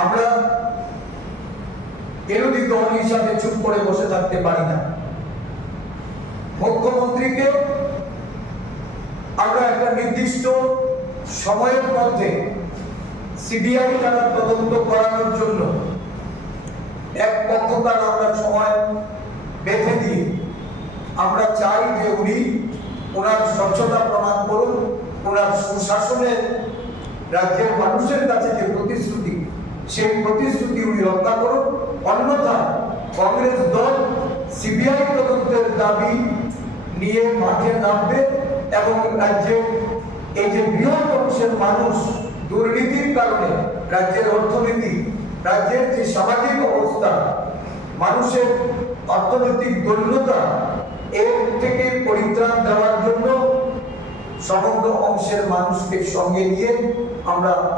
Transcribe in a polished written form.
আমরা বিরোধী দল হিসাবে চুপ করে বসে থাকতে পারি না। মুখ্যমন্ত্রীকে আমরা একটা নির্দিষ্ট সময়ের মধ্যে সিবিআই দ্বারা তদন্ত করানোর জন্য এক পক্ষকার আমরা সময় বেঁধে দিয়ে আমরা চাই যে উনি ওনার স্বচ্ছতা প্রমাণ করুন, ওনার সুশাসনের রাজ্যের মানুষের কাছে যে প্রতিশ্রুতি, সেই প্রতিশ্রুতি উনি রক্ষা করুন। অন্যথায় কংগ্রেস দল সিবিআই তদন্তের দাবি নিয়ে মাঠে নামবে এবং রাজ্যের এই যে বৃহৎ অংশের মানুষ দুর্নীতির কারণে রাজ্যের অর্থনীতি, রাজ্যের যে সামাজিক অবস্থা, মানুষের অর্থনৈতিক দৈন্যতা, এর থেকে পরিত্রাণ দেওয়ার জন্য সমগ্র অংশের মানুষকে সঙ্গে নিয়ে আমরা